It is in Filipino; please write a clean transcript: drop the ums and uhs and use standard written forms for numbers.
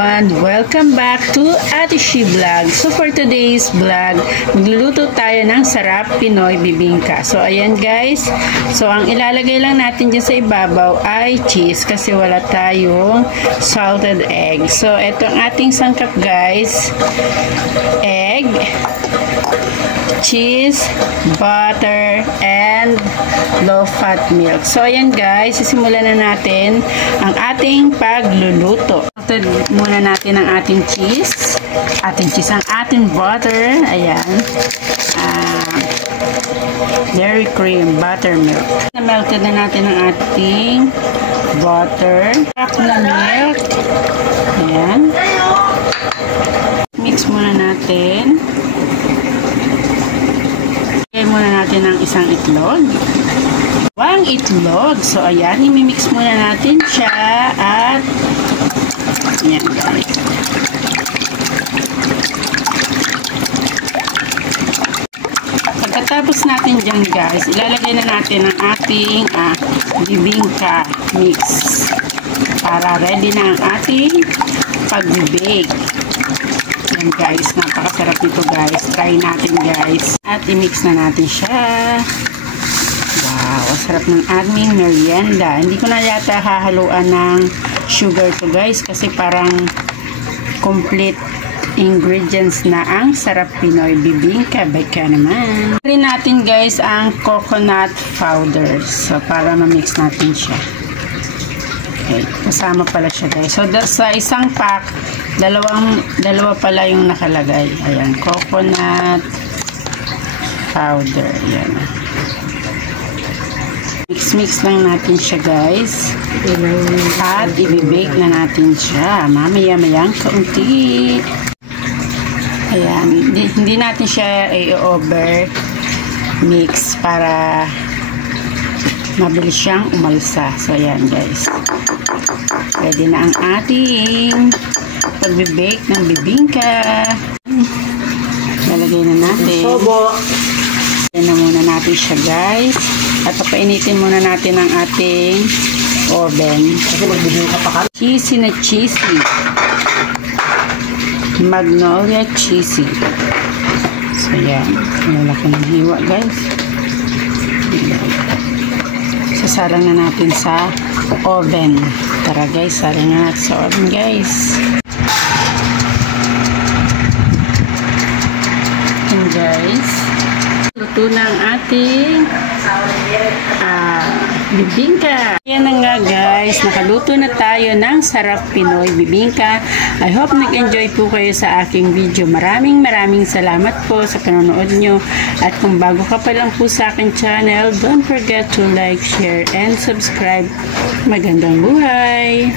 everyone! Welcome back to Ate Shi Vlog. So for today's vlog, magluluto tayo ng sarap Pinoy bibingka. So ayan guys, so ang ilalagay lang natin dyan sa ibabaw ay cheese kasi wala tayong salted egg. So ito ang ating sangkap guys, egg, cheese, butter, and low-fat milk. So, ayan guys, sisimulan na natin ang ating pagluluto. Ito muna natin ang ating cheese, ang ating butter, ayan, dairy cream, buttermilk. Na-melted na natin ang ating butter, pack na milk, ayan. Mix muna natin. Lagay muna natin ang isang itlog. Ang itlog. So, ayan. Imimix muna natin siya at ayan guys. Pagkatapos natin dyan guys, ilalagay na natin ang ating bibingka mix para ready na ang ating pag-bake. Yan guys, napakasarap nito guys. Try natin guys. At i-mix na natin siya. Wow, sarap ng aming merienda. Hindi ko na yata hahaluan ng sugar to guys kasi parang complete ingredients na ang sarap Pinoy bibingka. Baka naman. Rin natin guys ang coconut powder. So, para ma-mix natin siya. Okay, kasama pala siya guys. So, sa isang pack, dalawa pala yung nakalagay. Ayan, coconut powder. Ayan. Mix lang natin siya guys. At i-bake na natin siya. Mamaya-mayang kaunti. Ayan, hindi natin siya i-over mix para mabilis siyang umalsa. So, ayan guys. Ready na ang ating pag-bake ng bibingka. Lalagay na natin. Lalagay na muna natin siya guys. At papainitin muna natin ang ating oven. Cheesy na cheesy. Magnolia cheesy. So yan. Malaki ng hiwa guys. Sasalang na natin sa oven. Tara guys, salang na natin sa oven guys. And guys, luto na ang ating bibingka. Ayan na nga guys, nakaluto na tayo ng sarap Pinoy bibingka. I hope nag-enjoy po kayo sa aking video. Maraming salamat po sa panonood nyo. At kung bago ka pa lang po sa aking channel, don't forget to like, share, and subscribe. Magandang buhay!